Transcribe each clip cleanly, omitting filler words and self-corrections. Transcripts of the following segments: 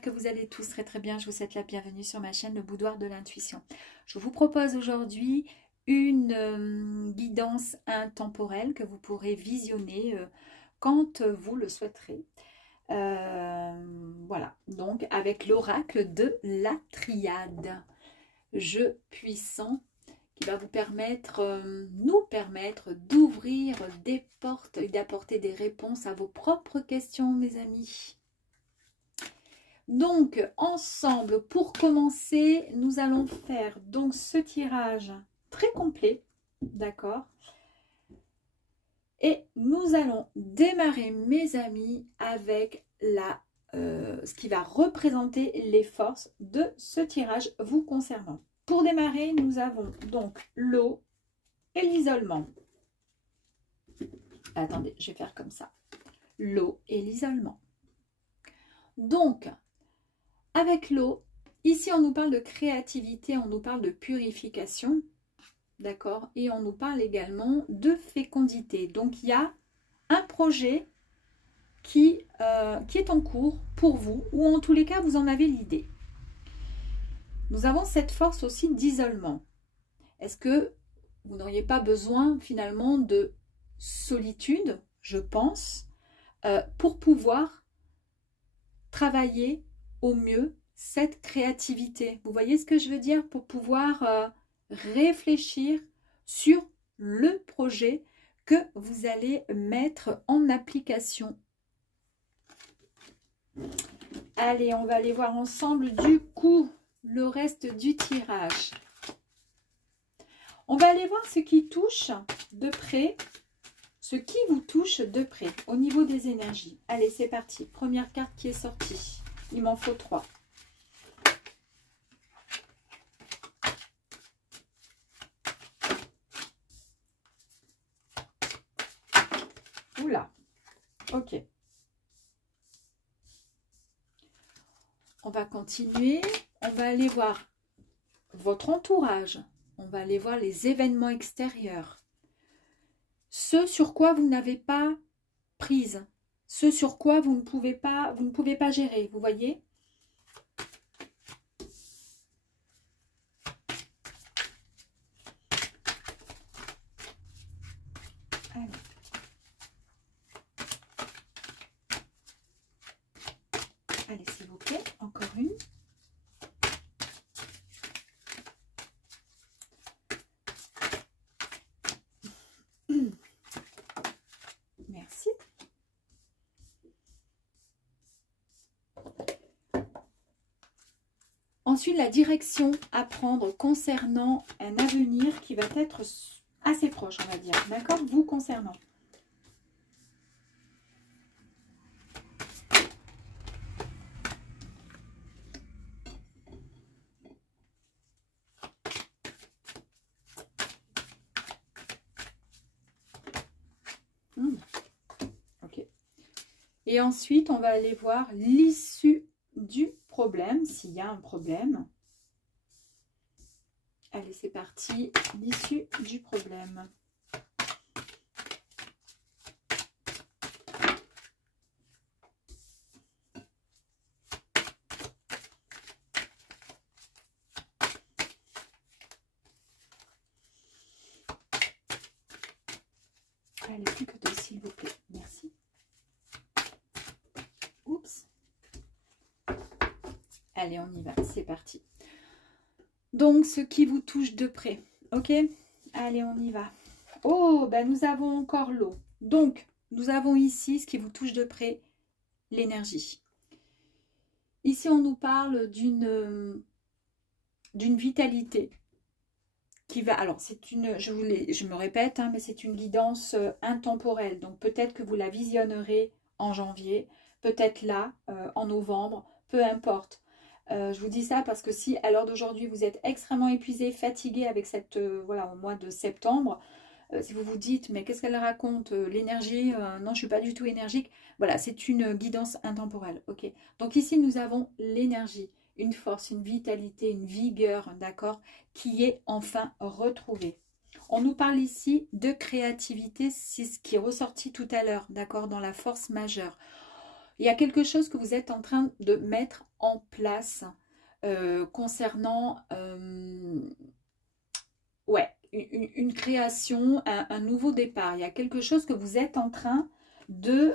j'espère que vous allez tous très très bien. Je vous souhaite la bienvenue sur ma chaîne Le Boudoir de l'Intuition. Je vous propose aujourd'hui une guidance intemporelle que vous pourrez visionner quand vous le souhaiterez. Voilà, donc avec l'oracle de la triade. Je puissant, qui va vous permettre, nous permettre d'ouvrir des portes et d'apporter des réponses à vos propres questions, mes amis. Donc, ensemble, pour commencer, nous allons faire donc ce tirage très complet, d'accord? Et nous allons démarrer, mes amis, avec ce qui va représenter les forces de ce tirage vous concernant. Pour démarrer, nous avons donc l'eau et l'isolement. Attendez, je vais faire comme ça. L'eau et l'isolement. Donc, avec l'eau, ici on nous parle de créativité, on nous parle de purification, d'accord? Et on nous parle également de fécondité. Donc, il y a un projet qui est en cours pour vous, ou en tous les cas, vous en avez l'idée. Nous avons cette force aussi d'isolement. Est-ce que vous n'auriez pas besoin finalement de solitude, je pense, pour pouvoir travailler au mieux cette créativité? Vous voyez ce que je veux dire? Pour pouvoir réfléchir sur le projet que vous allez mettre en application. Allez, on va aller voir ensemble du coup le reste du tirage. On va aller voir ce qui touche de près, ce qui vous touche de près au niveau des énergies. Allez, c'est parti. Première carte qui est sortie. Il m'en faut 3. Oula. Ok. On va continuer. On va aller voir votre entourage. On va aller voir les événements extérieurs. Ce sur quoi vous n'avez pas prise. Ce sur quoi vous ne pouvez pas gérer. Vous voyez? Allez. Allez, s'il vous plaît, encore une. Merci. Ensuite, la direction à prendre concernant un avenir qui va être assez proche, on va dire. D'accord? Vous concernant. Ok. Et ensuite, on va aller voir l'issue du problème, s'il y a un problème. Allez, c'est parti. L'issue du problème. Allez, plus que 2, s'il vous plaît. Merci. Oups. Allez, on y va. C'est parti. Donc, ce qui vous touche de près. Ok? Allez, on y va. Oh, ben nous avons encore l'eau. Donc, nous avons ici, ce qui vous touche de près, l'énergie. Ici, on nous parle d'une vitalité qui va... Alors, c'est une... Je me répète, hein, mais c'est une guidance intemporelle. Donc, peut-être que vous la visionnerez en janvier, peut-être là, en novembre, peu importe. Je vous dis ça parce que si à l'heure d'aujourd'hui vous êtes extrêmement épuisé, fatigué avec cette voilà, au mois de septembre, si vous vous dites mais qu'est-ce qu'elle raconte, l'énergie, non je suis pas du tout énergique, voilà, c'est une guidance intemporelle. Ok, donc ici nous avons l'énergie, une force, une vitalité, une vigueur, d'accord, qui est enfin retrouvée. On nous parle ici de créativité, c'est ce qui est ressorti tout à l'heure, d'accord, dans la force majeure. Il y a quelque chose que vous êtes en train de mettre en place concernant ouais, une création, un nouveau départ. Il y a quelque chose que vous êtes en train de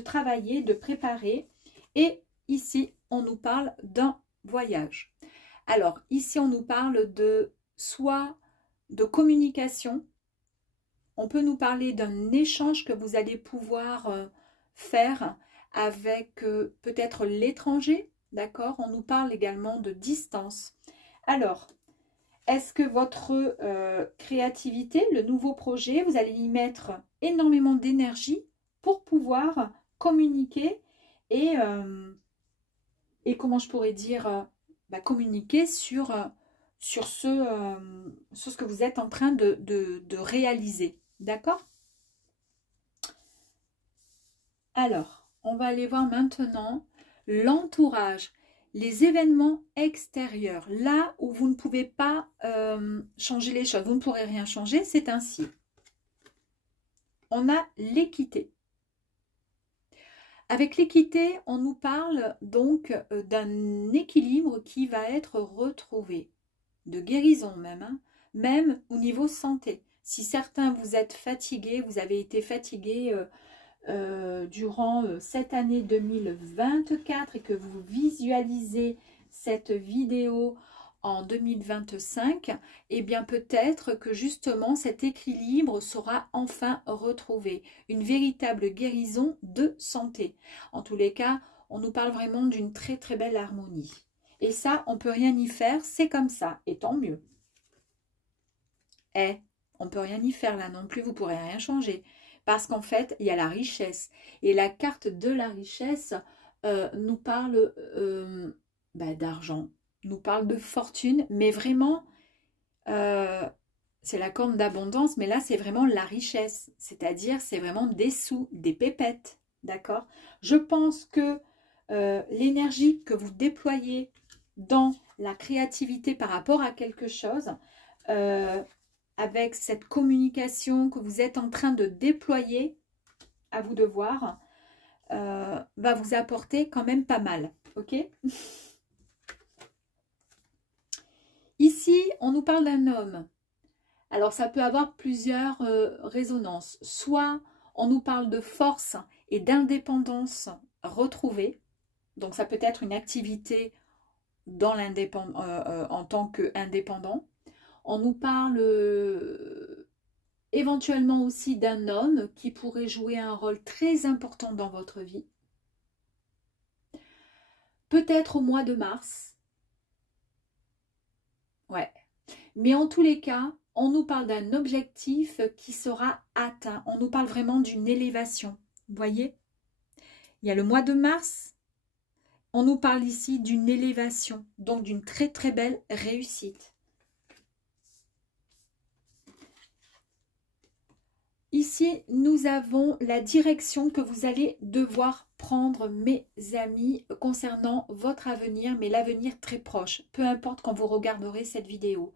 travailler, de préparer. Et ici, on nous parle d'un voyage. Alors, ici, on nous parle de soit de communication. On peut nous parler d'un échange que vous allez pouvoir faire avec peut-être l'étranger. D'accord? On nous parle également de distance. Alors, est-ce que votre créativité, le nouveau projet, vous allez y mettre énormément d'énergie pour pouvoir communiquer et comment je pourrais dire, communiquer sur ce que vous êtes en train de réaliser. D'accord? Alors, on va aller voir maintenant l'entourage, les événements extérieurs, là où vous ne pouvez pas changer les choses, vous ne pourrez rien changer, c'est ainsi. On a l'équité. Avec l'équité, on nous parle donc d'un équilibre qui va être retrouvé, de guérison même, hein, même au niveau santé. Si certains vous êtes fatigués, vous avez été fatigués durant cette année 2024 et que vous visualisez cette vidéo en 2025, eh bien peut-être que justement cet équilibre sera enfin retrouvé. Une véritable guérison de santé. En tous les cas, on nous parle vraiment d'une très très belle harmonie. Et ça, on ne peut rien y faire, c'est comme ça, et tant mieux. On ne peut rien y faire là non plus, vous ne pourrez rien changer. Parce qu'en fait, il y a la richesse. Et la carte de la richesse nous parle d'argent, nous parle de fortune, mais vraiment, c'est la corne d'abondance, mais là, c'est vraiment la richesse. C'est-à-dire, c'est vraiment des sous, des pépettes. D'accord? Je pense que l'énergie que vous déployez dans la créativité par rapport à quelque chose, avec cette communication que vous êtes en train de déployer, à vous de voir, va vous apporter quand même pas mal. Ok? Ici, on nous parle d'un homme. Alors, ça peut avoir plusieurs résonances. Soit on nous parle de force et d'indépendance retrouvée. Donc, ça peut être une activité dans en tant qu'indépendant. On nous parle éventuellement aussi d'un homme qui pourrait jouer un rôle très important dans votre vie. Peut-être au mois de mars. Ouais. Mais en tous les cas, on nous parle d'un objectif qui sera atteint. On nous parle vraiment d'une élévation. Vous voyez? Il y a le mois de mars. On nous parle ici d'une élévation. Donc d'une très très belle réussite. Ici, nous avons la direction que vous allez devoir prendre, mes amis, concernant votre avenir, mais l'avenir très proche. Peu importe quand vous regarderez cette vidéo.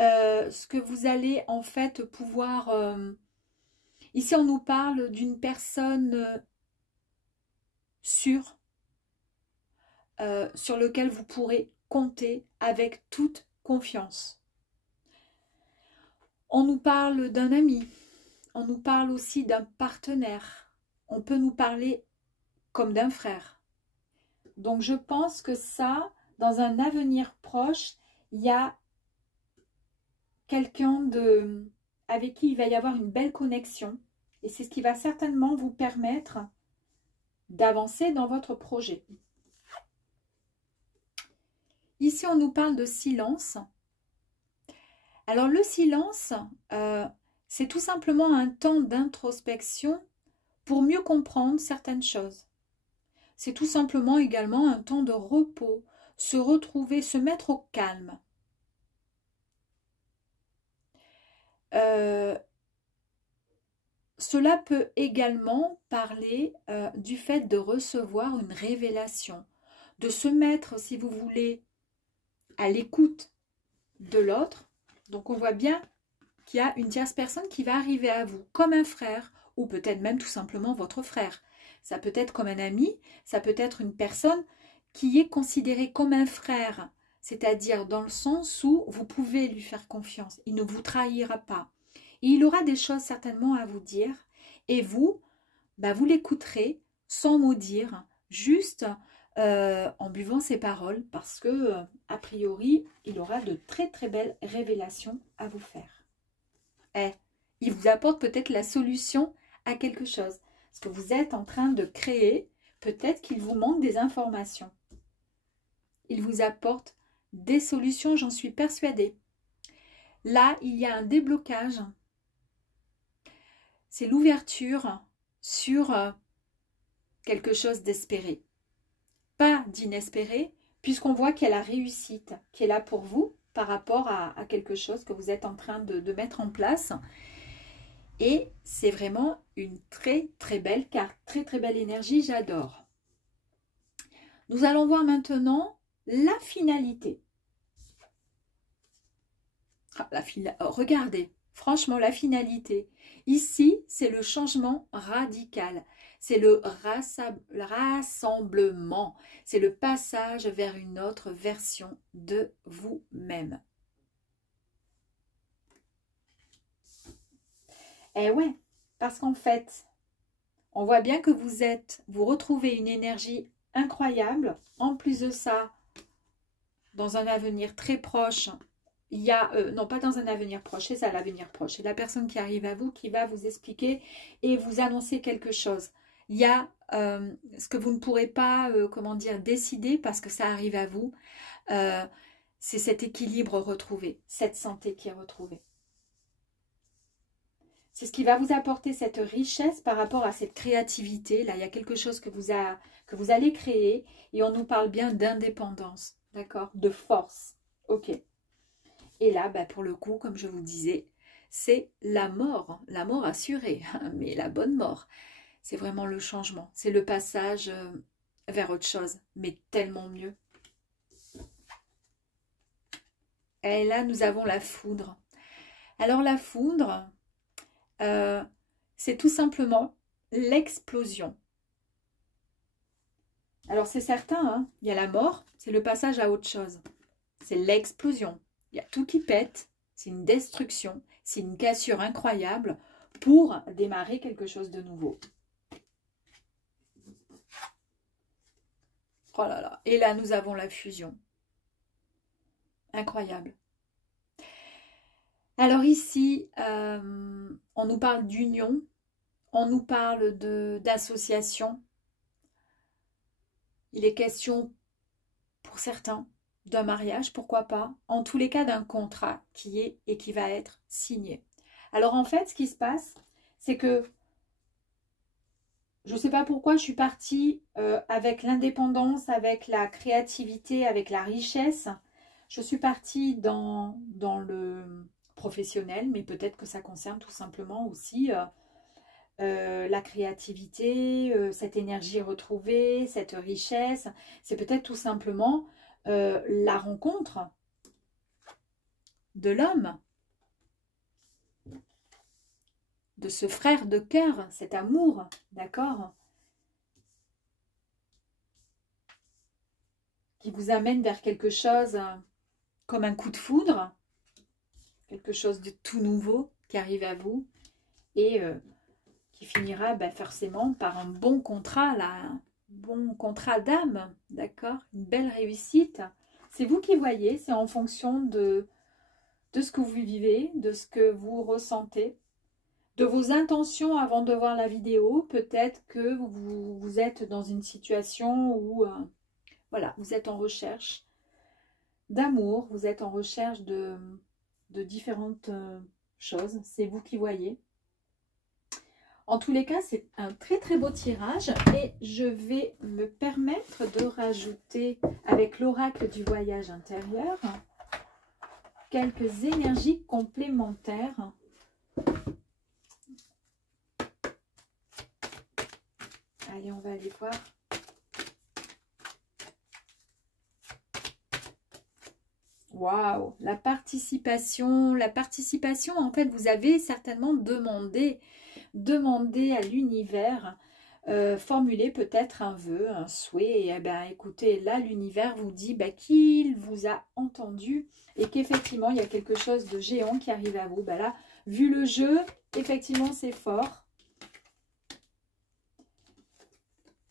Ce que vous allez en fait pouvoir... ici, on nous parle d'une personne sûre, sur lequel vous pourrez compter avec toute confiance. On nous parle d'un ami. On nous parle aussi d'un partenaire. On peut nous parler comme d'un frère. Donc, je pense que ça, dans un avenir proche, il y a quelqu'un avec qui il va y avoir une belle connexion. Et c'est ce qui va certainement vous permettre d'avancer dans votre projet. Ici, on nous parle de silence. Alors, le silence... c'est tout simplement un temps d'introspection pour mieux comprendre certaines choses. C'est tout simplement également un temps de repos, se retrouver, se mettre au calme. Cela peut également parler du fait de recevoir une révélation, de se mettre, si vous voulez, à l'écoute de l'autre. Donc on voit bien qu'il y a une tierce personne qui va arriver à vous, comme un frère, ou peut-être même tout simplement votre frère. Ça peut être comme un ami, ça peut être une personne qui est considéré comme un frère, c'est-à-dire dans le sens où vous pouvez lui faire confiance, il ne vous trahira pas. Et il aura des choses certainement à vous dire, et vous, vous l'écouterez sans mot dire, juste en buvant ses paroles, parce que, a priori, il aura de très très belles révélations à vous faire. Il vous apporte peut-être la solution à quelque chose. Parce que vous êtes en train de créer, peut-être qu'il vous manque des informations. Il vous apporte des solutions, j'en suis persuadée. Là, il y a un déblocage. C'est l'ouverture sur quelque chose d'espéré. Pas d'inespéré, puisqu'on voit qu'il y a la réussite qui est là pour vous par rapport à quelque chose que vous êtes en train de mettre en place. Et c'est vraiment une très très belle carte, très très belle énergie, j'adore. Nous allons voir maintenant la finalité. Regardez, franchement la finalité. Ici, c'est le changement radical. C'est le rassemblement. C'est le passage vers une autre version de vous-même. Eh ouais, parce qu'en fait, on voit bien que vous retrouvez une énergie incroyable. En plus de ça, dans un avenir très proche, il y a, non pas dans un avenir proche, c'est ça l'avenir proche, c'est la personne qui arrive à vous, qui va vous expliquer et vous annoncer quelque chose. Il y a ce que vous ne pourrez pas, comment dire, décider parce que ça arrive à vous. C'est cet équilibre retrouvé, cette santé qui est retrouvée. C'est ce qui va vous apporter cette richesse par rapport à cette créativité. Là, il y a quelque chose que vous allez créer et on nous parle bien d'indépendance, d'accord, de force. Ok. Et là, pour le coup, comme je vous disais, c'est la mort assurée, mais la bonne mort. C'est vraiment le changement, c'est le passage vers autre chose, mais tellement mieux. Et là, nous avons la foudre. Alors la foudre, c'est tout simplement l'explosion. Alors c'est certain, hein, il y a la mort, c'est le passage à autre chose. C'est l'explosion. Il y a tout qui pète, c'est une destruction, c'est une cassure incroyable pour démarrer quelque chose de nouveau. Oh là là, et là nous avons la fusion. Incroyable. Alors ici, on nous parle d'union, on nous parle d'association. Il est question, pour certains, d'un mariage, pourquoi pas. En tous les cas, d'un contrat qui est et qui va être signé. Alors en fait, ce qui se passe, c'est que je ne sais pas pourquoi je suis partie avec l'indépendance, avec la créativité, avec la richesse. Je suis partie dans le professionnel, mais peut-être que ça concerne tout simplement aussi la créativité, cette énergie retrouvée, cette richesse. C'est peut-être tout simplement la rencontre de l'homme, de ce frère de cœur, cet amour, d'accord, qui vous amène vers quelque chose comme un coup de foudre, quelque chose de tout nouveau qui arrive à vous et qui finira forcément par un bon contrat, là, un bon contrat d'âme, d'accord, une belle réussite. C'est vous qui voyez, c'est en fonction de ce que vous vivez, de ce que vous ressentez, de vos intentions avant de voir la vidéo. Peut-être que vous êtes dans une situation où voilà, vous êtes en recherche d'amour, vous êtes en recherche de différentes choses. C'est vous qui voyez. En tous les cas, c'est un très très beau tirage et je vais me permettre de rajouter avec l'oracle du voyage intérieur quelques énergies complémentaires. Allez, on va aller voir. Waouh, la participation, en fait, vous avez certainement demandé à l'univers formuler peut-être un vœu, un souhait. Et eh ben, écoutez, là, l'univers vous dit qu'il vous a entendu et qu'effectivement, il y a quelque chose de géant qui arrive à vous. Ben là, vu le jeu, effectivement, c'est fort.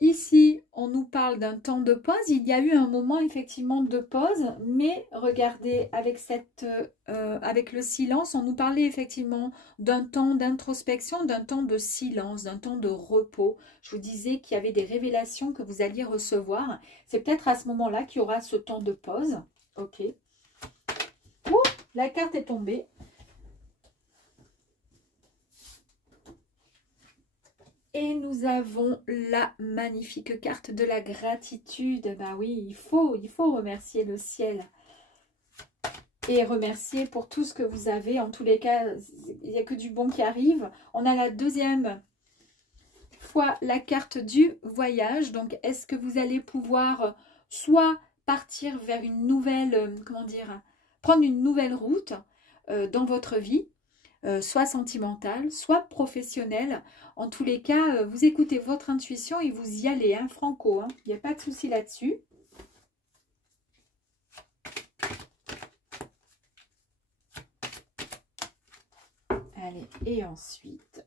Ici, on nous parle d'un temps de pause. Il y a eu un moment effectivement de pause, mais regardez, avec le silence, on nous parlait effectivement d'un temps d'introspection, d'un temps de silence, d'un temps de repos. Je vous disais qu'il y avait des révélations que vous alliez recevoir. C'est peut-être à ce moment-là qu'il y aura ce temps de pause. Ok. Ouh, la carte est tombée. Et nous avons la magnifique carte de la gratitude. Ben oui, il faut remercier le ciel. Et remercier pour tout ce que vous avez. En tous les cas, il n'y a que du bon qui arrive. On a la deuxième fois la carte du voyage. Donc, est-ce que vous allez pouvoir soit partir vers une nouvelle, prendre une nouvelle route dans votre vie, soit sentimentale, soit professionnelle. En tous les cas, vous écoutez votre intuition et vous y allez, hein, franco. Hein. Il n'y a pas de souci là-dessus. Allez, et ensuite.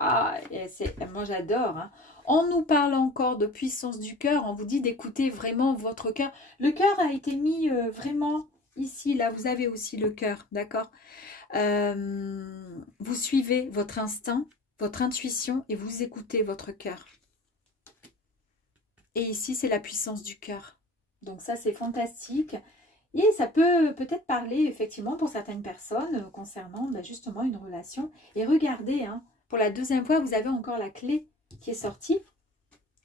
Ah, moi j'adore. Hein. On nous parle encore de puissance du cœur. On vous dit d'écouter vraiment votre cœur. Le cœur a été mis vraiment ici. Là, vous avez aussi le cœur, d'accord ? Vous suivez votre instinct, votre intuition et vous écoutez votre cœur. Et ici, c'est la puissance du cœur. Donc ça, c'est fantastique. Et ça peut peut-être parler, effectivement, pour certaines personnes, concernant justement une relation. Et regardez, hein, pour la deuxième fois, vous avez encore la clé qui est sortie.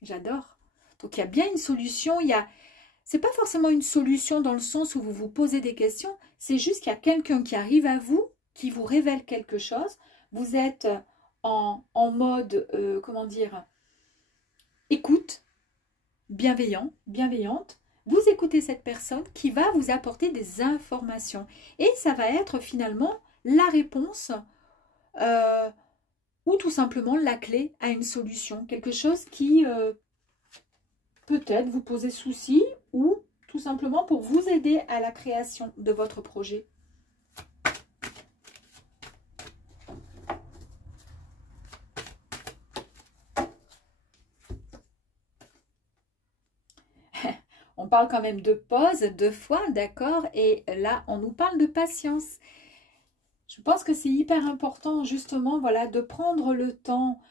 J'adore. Donc, il y a bien une solution. C'est pas forcément une solution dans le sens où vous vous posez des questions. C'est juste qu'il y a quelqu'un qui arrive à vous, qui vous révèle quelque chose. Vous êtes en mode, écoute, bienveillante. Vous écoutez cette personne qui va vous apporter des informations. Et ça va être finalement la réponse ou tout simplement la clé à une solution. Quelque chose qui peut-être vous pose souci ou tout simplement pour vous aider à la création de votre projet. On parle quand même de pause, de foi, d'accord? Et là, on nous parle de patience. Je pense que c'est hyper important, justement, voilà, de prendre le temps,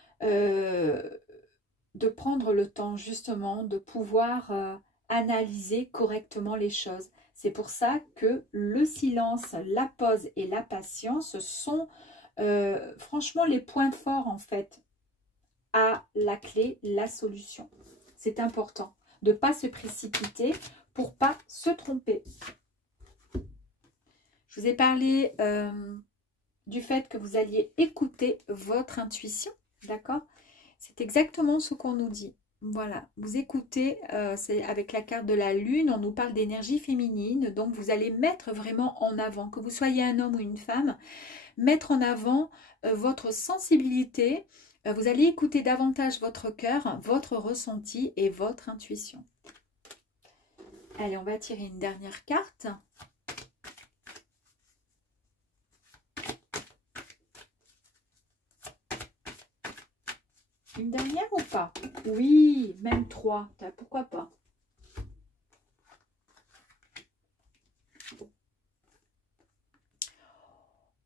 justement, de pouvoir analyser correctement les choses. C'est pour ça que le silence, la pause et la patience sont franchement les points forts, en fait, à la clé, la solution. C'est important de ne pas se précipiter pour ne pas se tromper. Je vous ai parlé du fait que vous alliez écouter votre intuition, d'accord? C'est exactement ce qu'on nous dit. Voilà, vous écoutez, c'est avec la carte de la lune, on nous parle d'énergie féminine, donc vous allez mettre vraiment en avant, que vous soyez un homme ou une femme, mettre en avant votre sensibilité. Vous allez écouter davantage votre cœur, votre ressenti et votre intuition. Allez, on va tirer une dernière carte. Une dernière ou pas? Oui, même 3. Pourquoi pas?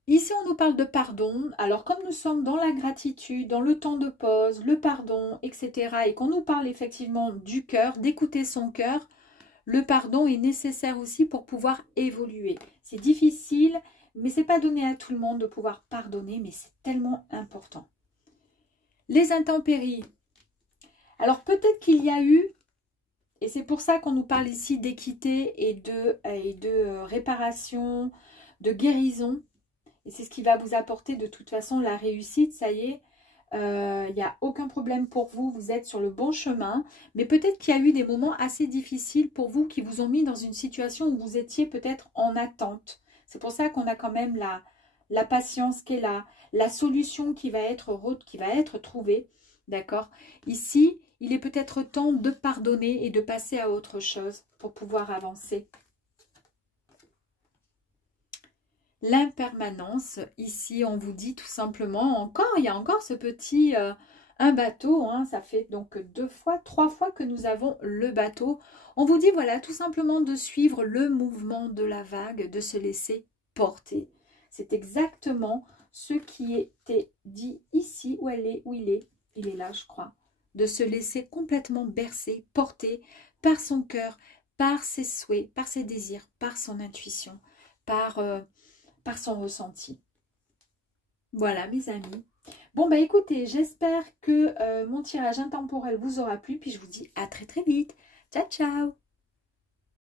Ici, on nous parle de pardon. Alors, comme nous sommes dans la gratitude, dans le temps de pause, le pardon, etc., et qu'on nous parle effectivement du cœur, d'écouter son cœur, le pardon est nécessaire aussi pour pouvoir évoluer. C'est difficile, mais ce n'est pas donné à tout le monde de pouvoir pardonner, mais c'est tellement important. Les intempéries. Alors, peut-être qu'il y a eu, et c'est pour ça qu'on nous parle ici d'équité et de réparation, de guérison. Et c'est ce qui va vous apporter de toute façon la réussite, ça y est. Il n'y a aucun problème pour vous, vous êtes sur le bon chemin. Mais peut-être qu'il y a eu des moments assez difficiles pour vous qui vous ont mis dans une situation où vous étiez peut-être en attente. C'est pour ça qu'on a quand même la patience qui est là, la solution qui va être trouvée. D'accord? Ici, il est peut-être temps de pardonner et de passer à autre chose pour pouvoir avancer. L'impermanence, ici, on vous dit tout simplement, encore, il y a encore ce petit, un bateau, hein, ça fait donc 2 fois, 3 fois que nous avons le bateau. On vous dit, voilà, tout simplement de suivre le mouvement de la vague, de se laisser porter. C'est exactement ce qui était dit ici, où elle est, où il est là, je crois. De se laisser complètement bercer, porter par son cœur, par ses souhaits, par ses désirs, par son intuition, par son ressenti. Voilà mes amis. Bon bah écoutez, j'espère que mon tirage intemporel vous aura plu. Puis je vous dis à très très vite. Ciao ciao.